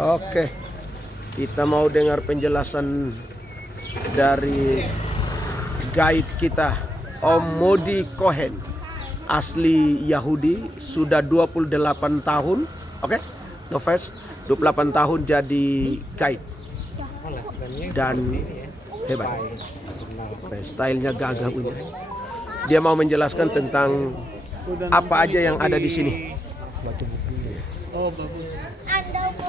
Oke, kita mau dengar penjelasan dari guide kita, Om Modi Cohen, asli Yahudi, sudah 28 tahun. Oke, Nofes 28 tahun jadi guide dan hebat. Stylenya gagah punya. Dia mau menjelaskan tentang apa aja yang ada di sini. Oh, bagus.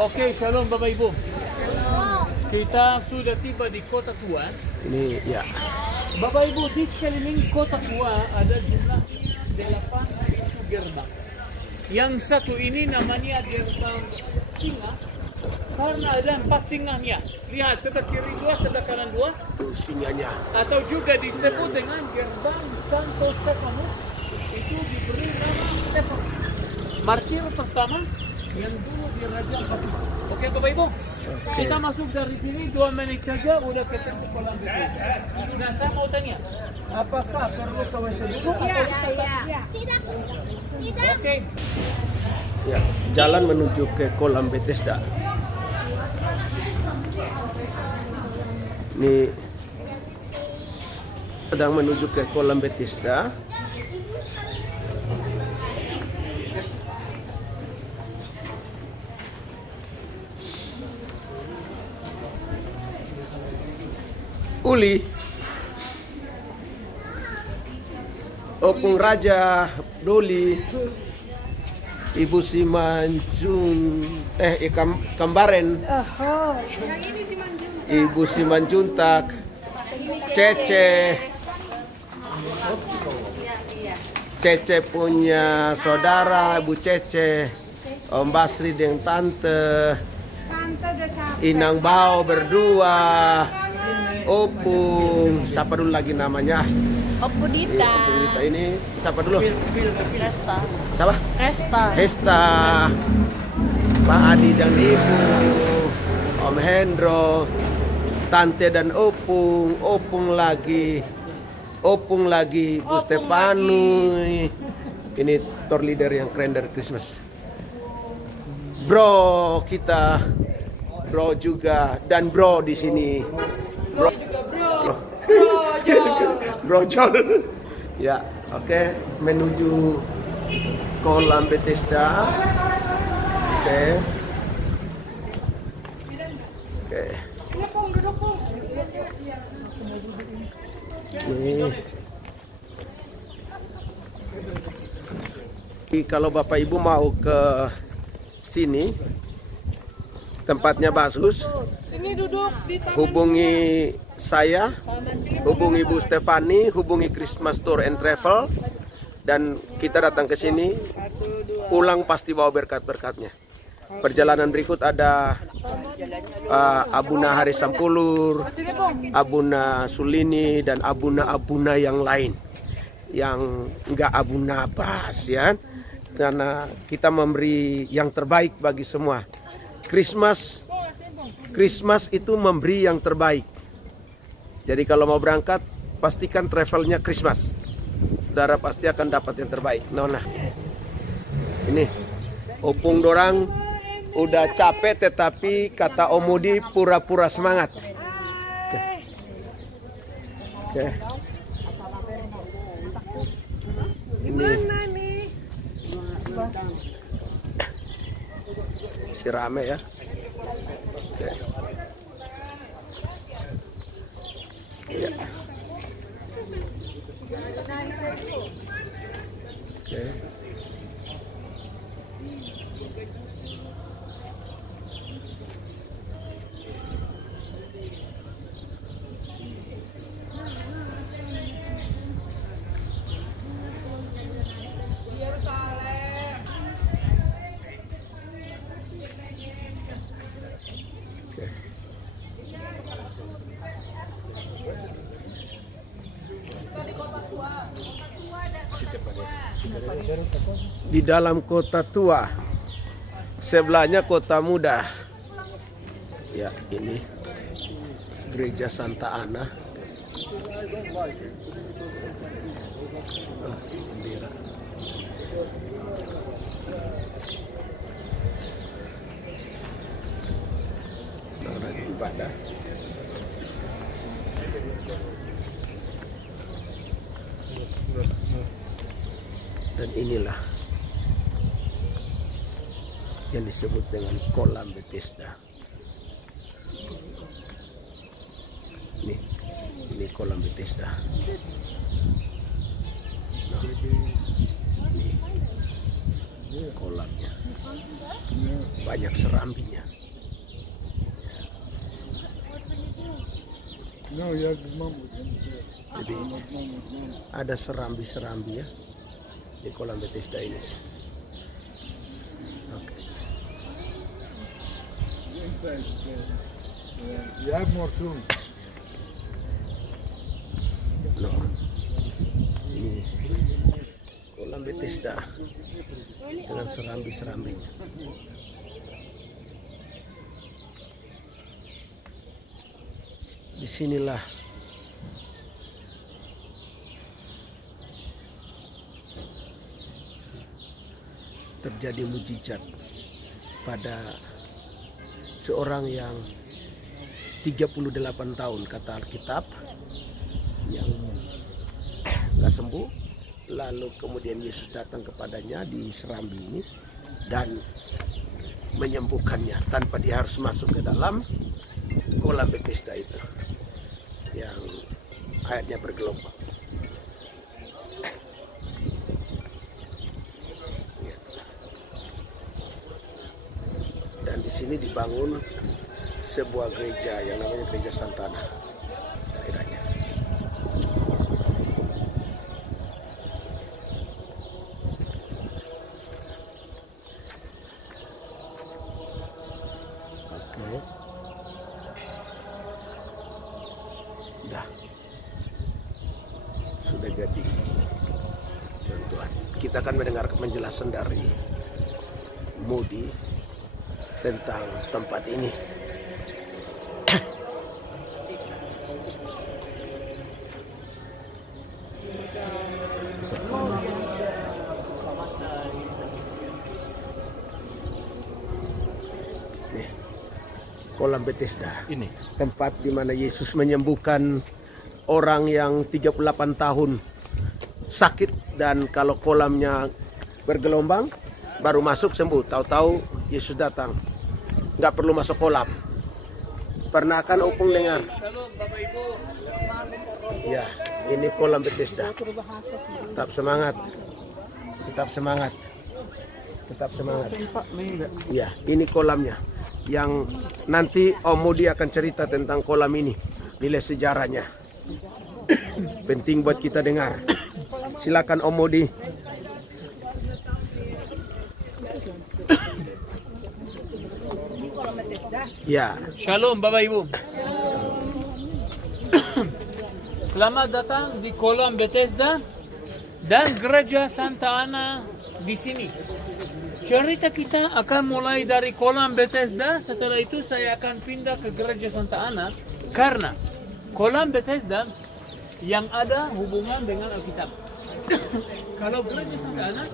Oke, shalom Bapak Ibu. Kita sudah tiba di Kota Tua. Ini ya. Bapak Ibu, di sekeliling Kota Tua ada jumlah 8 gerbang. Yang satu ini namanya gerbang singa karena ada 4 singanya. Lihat, sebelah kiri 2, sebelah kanan 2. Tuh singanya. Atau juga disebut dengan gerbang Santo Stefanus. Itu diberi nama Stefan, martir pertama yang dulu dirajam Batu. Oke Bapak Ibu, kita masuk dari sini 2 menit saja udah ketemu kolam betis. Nah, saya mau tanya, apakah perlu ke WC dulu? Iya. Tidak. Oke. Ya, jalan menuju ke kolam Bethesda. Ini sedang menuju ke kolam Bethesda. Uli, Opung Raja, Doli, Ibu Simanjung, Kambaren, Ibu Simanjuntak, Cece, Cece punya saudara, Bu Cece, Om Basri dengan Tante, Inang Bao berdua, Opung, siapa dulu lagi namanya? Opudita. Opung Dita ini siapa dulu? Resta. Siapa? Resta. Hesta, Pak Adi dan Ibu, Om Hendro, Tante dan Opung, Opung lagi, Bu Stefanu. Ini tour leader yang keren dari Christmas. Bro kita, bro juga, dan bro di sini. Brojol. Ya, oke, menuju kolam Bethesda. Oke. Ini kalau Bapak Ibu mau ke sini, tempatnya bagus. Sini duduk di Hubungi saya, hubungi Bu Stefani, hubungi Christmas Tour and Travel, dan kita datang ke sini. Pulang pasti bawa berkat-berkatnya. Perjalanan berikut ada Abuna Haris Sampulur, Abuna Sulini, dan Abuna yang lain yang enggak Abuna Bas, ya. Karena kita memberi yang terbaik bagi semua. Christmas itu memberi yang terbaik. Jadi kalau mau berangkat, pastikan travelnya Christmas. Saudara pasti akan dapat yang terbaik. Nona, ini Opung dorang udah capek, tetapi kata Om Modi pura-pura semangat. Oke. Ini si rame ya. Oke. Ya. Oke. Di dalam kota tua, sebelahnya kota muda. Ya, ini gereja Santa Ana. Bendera. lagi ibadah. Dan inilah yang disebut dengan kolam Bethesda. Ini kolam Bethesda. Nah, ini kolamnya. Banyak serambinya. Jadi ada serambi-serambi ya di kolam Bethesda ini. Oke. No. Ini kolam Bethesda dengan serambi-serambinya. Disinilah terjadi mujizat pada seorang yang 38 tahun kata Alkitab yang nggak sembuh, lalu kemudian Yesus datang kepadanya di serambi ini dan menyembuhkannya tanpa dia harus masuk ke dalam kolam Bethesda itu yang airnya bergelombang. Dan di sini dibangun sebuah gereja yang namanya Gereja Santana daerahnya. Oke. Dah. Sudah jadi bantuan. Kita akan mendengar penjelasan dari Moody tentang tempat ini. Nih, kolam Bethesda. Ini tempat di mana Yesus menyembuhkan orang yang 38 tahun sakit, dan kalau kolamnya bergelombang baru masuk sembuh. Tahu-tahu Yesus datang, nggak perlu masuk kolam. Pernah kan Opung dengar? Ya, ini kolam Bethesda. Tetap semangat, tetap semangat, tetap semangat. Ya, ini kolamnya. Yang nanti Om Moody akan cerita tentang kolam ini, nilai sejarahnya. Penting buat kita dengar. Silakan Om Moody. Ya. Shalom Bapak Ibu. Selamat datang di kolam Bethesda dan Gereja Santa Ana di sini. Cerita kita akan mulai dari kolam Bethesda, setelah itu saya akan pindah ke Gereja Santa Ana karena kolam Bethesda yang ada hubungan dengan Alkitab. Kalau Gereja Santa Ana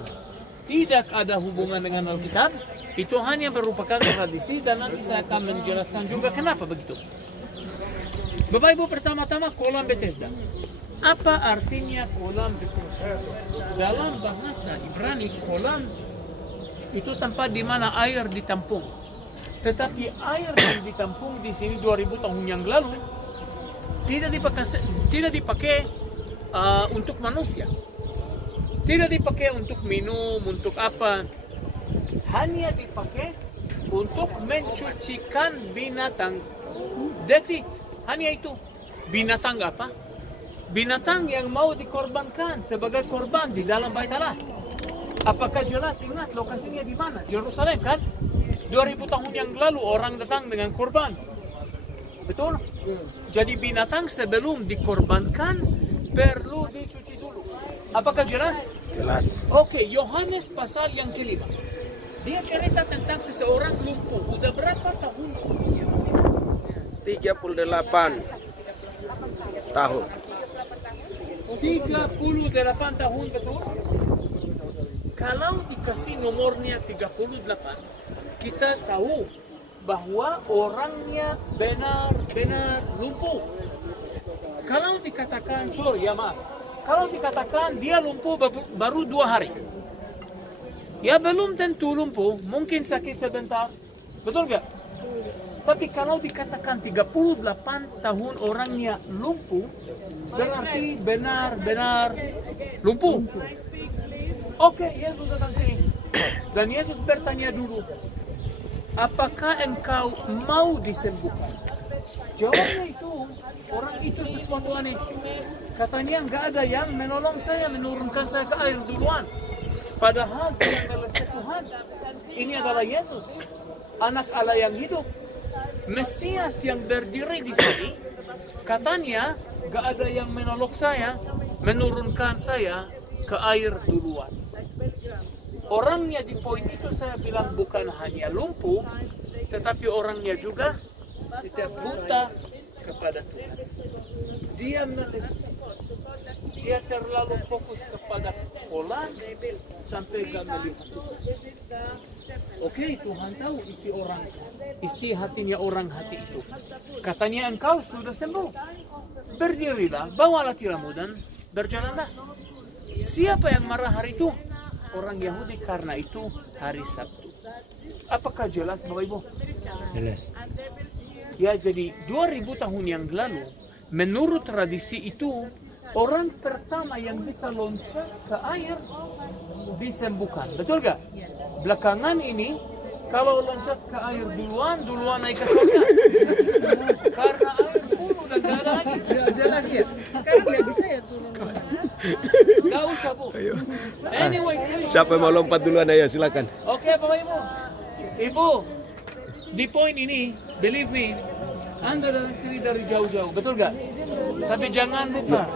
tidak ada hubungan dengan Alkitab, itu hanya merupakan tradisi, dan nanti saya akan menjelaskan juga kenapa begitu. Bapak Ibu, pertama-tama kolam Bethesda. Apa artinya kolam Bethesda? Dalam bahasa Ibrani, kolam itu tempat di mana air ditampung. Tetapi air yang ditampung di sini 2000 tahun yang lalu tidak dipakai untuk manusia. Tidak dipakai untuk minum, untuk apa. Hanya dipakai untuk mencucikan binatang. That's it. Hanya itu. Binatang apa? Binatang yang mau dikorbankan sebagai korban di dalam Bait Allah. Apakah jelas? Ingat lokasinya di mana? Yerusalem kan? 2000 tahun yang lalu orang datang dengan korban. Betul? Jadi binatang sebelum dikorbankan perlu dicuci dulu. Apakah jelas? Jelas. Oke, Yohanes pasal yang kelima. Dia cerita tentang seseorang lumpuh. Udah berapa tahun? 38 tahun. 38 tahun, betul? Kalau dikasih nomornya 38, kita tahu bahwa orangnya benar-benar lumpuh. Kalau dikatakan, sorry ya maaf, kalau dikatakan dia lumpuh baru 2 hari, ya belum tentu lumpuh, mungkin sakit sebentar, betul nggak? Tapi kalau dikatakan 38 tahun orangnya lumpuh, berarti benar-benar lumpuh. Oke, Yesus datang sini. Dan Yesus bertanya dulu, apakah engkau mau disembuhkan? Jawabnya itu, orang itu sesuatu aneh. Katanya nggak ada yang menolong saya, menurunkan saya ke air duluan. Padahal dia adalah Tuhan. Ini adalah Yesus, anak Allah yang hidup, Mesias yang berdiri di sini. Katanya nggak ada yang menolong saya, menurunkan saya ke air duluan. Orangnya di poin itu saya bilang bukan hanya lumpuh, tetapi orangnya juga buta kepada Tuhan. Dia menelis, dia terlalu fokus kepada pola sampai gak melihat. Oke, Tuhan tahu isi hatinya orang hati itu. Katanya engkau sudah sembuh, berdirilah, bawalah tiramu dan berjalanlah. Siapa yang marah hari itu? Orang Yahudi, karena itu hari Sabtu. Apakah jelas Bapak Ibu? Jelas. Ya, jadi 2000 tahun yang lalu, menurut tradisi itu, orang pertama yang bisa loncat ke air disembuhkan. Betul gak? Belakangan ini, kalau loncat ke air duluan naik ke surga. Karena air penuh dan gak ada lagi. Lagi ya? Sekarang nggak bisa ya turun. Gak usah, Bu. Anyway, Siapa yang mau lompat duluan, ayo silakan. oke, Bapak Ibu. Ibu, di poin ini, believe me, Anda datang sini dari jauh-jauh, betul gak? Tapi jangan lupa,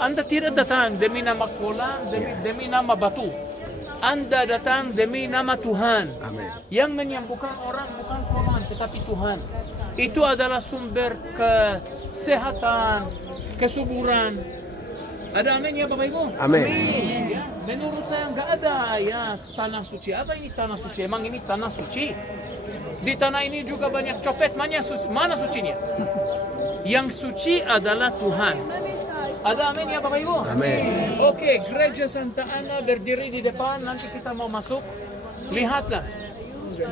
Anda tidak datang demi nama kolam, demi nama batu. Anda datang demi nama Tuhan. Amin. Yang menyembuhkan orang bukan kolam, tetapi Tuhan. Itu adalah sumber kesehatan, kesuburan. Ada amin ya Bapak Ibu? Amin. Ya, menurut saya nggak ada ya tanah suci. Apa ini tanah suci? Emang ini tanah suci? Di tanah ini juga banyak copet. Mana sucinya? Yang suci adalah Tuhan. Ada amin ya Bapak Ibu? Amin. Oke, gereja Santa Ana berdiri di depan. Nanti kita mau masuk. Lihatlah.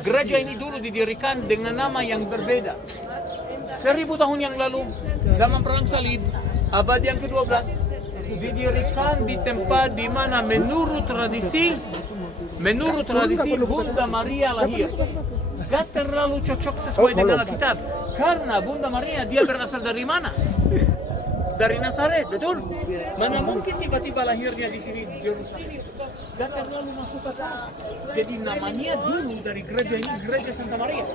Gereja ini dulu didirikan dengan nama yang berbeda. 1000 tahun yang lalu, zaman perang salib, abad yang ke-12, didirikan di tempat di mana menurut tradisi Bunda Maria lahir. Gak terlalu cocok sesuai dengan Alkitab. Karena Bunda Maria dia berasal dari mana? Dari Nazaret, betul? Mana mungkin tiba-tiba lahirnya di sini di Yerusalem? Gak terlalu masuk akal. Jadi namanya dulu dari gereja ini Gereja Santa Maria.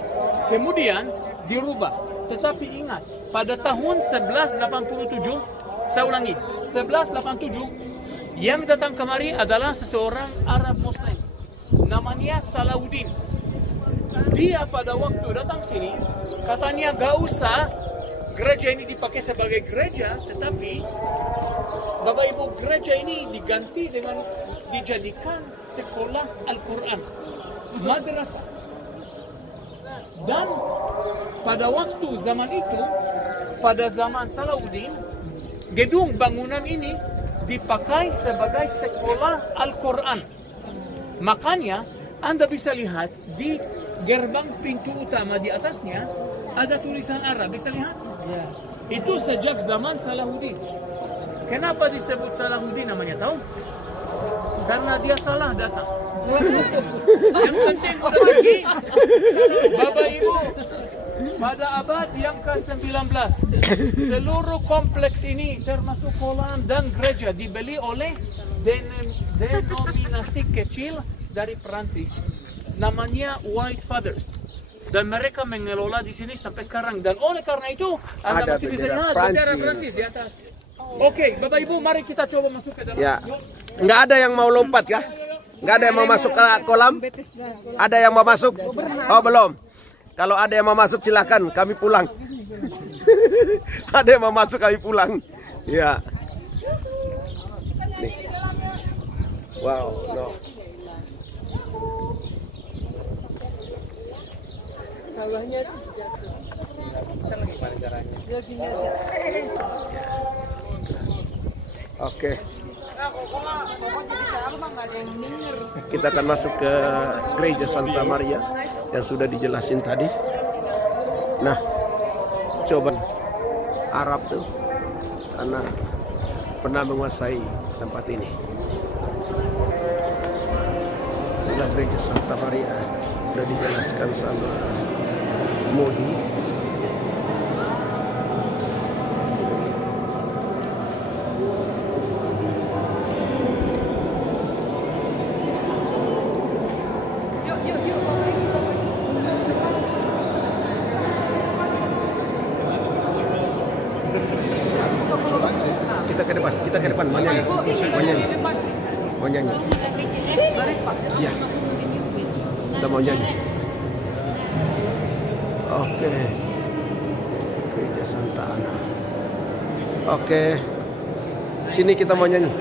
Kemudian dirubah. Tetapi ingat, pada tahun 1187, saya ulangi, 1187, yang datang kemari adalah seseorang Arab Muslim. Namanya Salahuddin. Dia pada waktu datang sini, katanya gak usah gereja ini dipakai sebagai gereja, tetapi Bapak Ibu, gereja ini diganti dengan dijadikan sekolah Al-Quran, madrasah. Dan pada waktu zaman itu, pada zaman Salahuddin, gedung bangunan ini dipakai sebagai sekolah Al-Quran. Makanya Anda bisa lihat di gerbang pintu utama di atasnya ada tulisan Arab, bisa lihat? Ya. Itu sejak zaman Salahuddin. Kenapa disebut Salahuddin namanya tahu? Karena dia salah datang. Yang penting udah pergi. Bapak Ibu, pada abad yang ke-19, seluruh kompleks ini termasuk kolam dan gereja dibeli oleh denominasi kecil dari Prancis. Namanya White Fathers. Dan mereka mengelola di sini sampai sekarang. Dan oleh karena itu, Anda masih bisa lihat bendera Prancis di atas. Oke, Bapak Ibu, mari kita coba masuk ke dalam. Ya. Nggak ada yang mau lompat kah? Nggak ada yang mau masuk ke kolam? Ada yang mau masuk? Oh, belum. Kalau ada yang mau masuk silakan, kami pulang. Ada yang mau masuk, kami pulang. Ya. Nih. Wow, no. Bawahnya itu jatuh. Bisa lagi pada caranya. Dia gini aja. Oke. Pokoknya di dalam mah nggak ada yang denger. Kita akan masuk ke gereja Santa Maria yang sudah dijelasin tadi. Nah, coba Arab tuh karena pernah menguasai tempat ini. Inilah gereja Santa Maria, sudah dijelaskan sama Modi. Kita ke depan, mau nyanyi. Iya, kita mau nyanyi. Oke, gereja Santa Ana. Oke, sini kita mau nyanyi.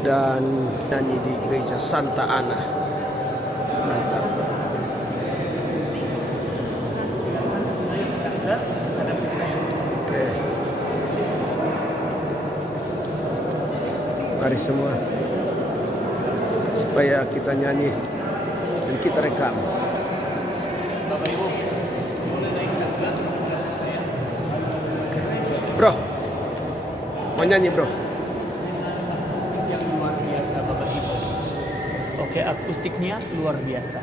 Dan nyanyi di gereja Santa Ana. Mantap. Oke. Mari semua, supaya kita nyanyi dan kita rekam. Bapak Ibu, boleh naik tangga saya. Bro, mau nyanyi bro? Yang luar biasa Bapak Ibu. Oke, akustiknya luar biasa.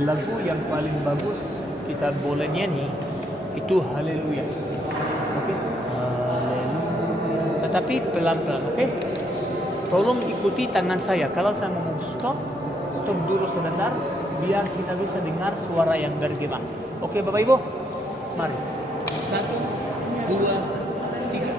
Lagu yang paling bagus kita boleh nyanyi itu Haleluya. Oke, Haleluya. Tetapi pelan-pelan, oke? Tolong ikuti tangan saya. Kalau saya ngomong stop dulu sebentar, biar kita bisa dengar suara yang bergema. Oke, Bapak Ibu, mari. 1, 2, 3.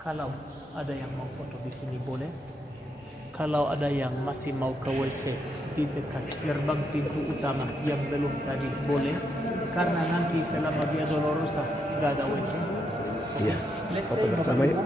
Kalau ada yang mau foto di sini boleh. Kalau ada yang masih mau ke WC di dekat gerbang pintu utama yang belum tadi boleh. Karena nanti selama Via Dolorosa nggak ada WC. Iya, foto bersama yuk.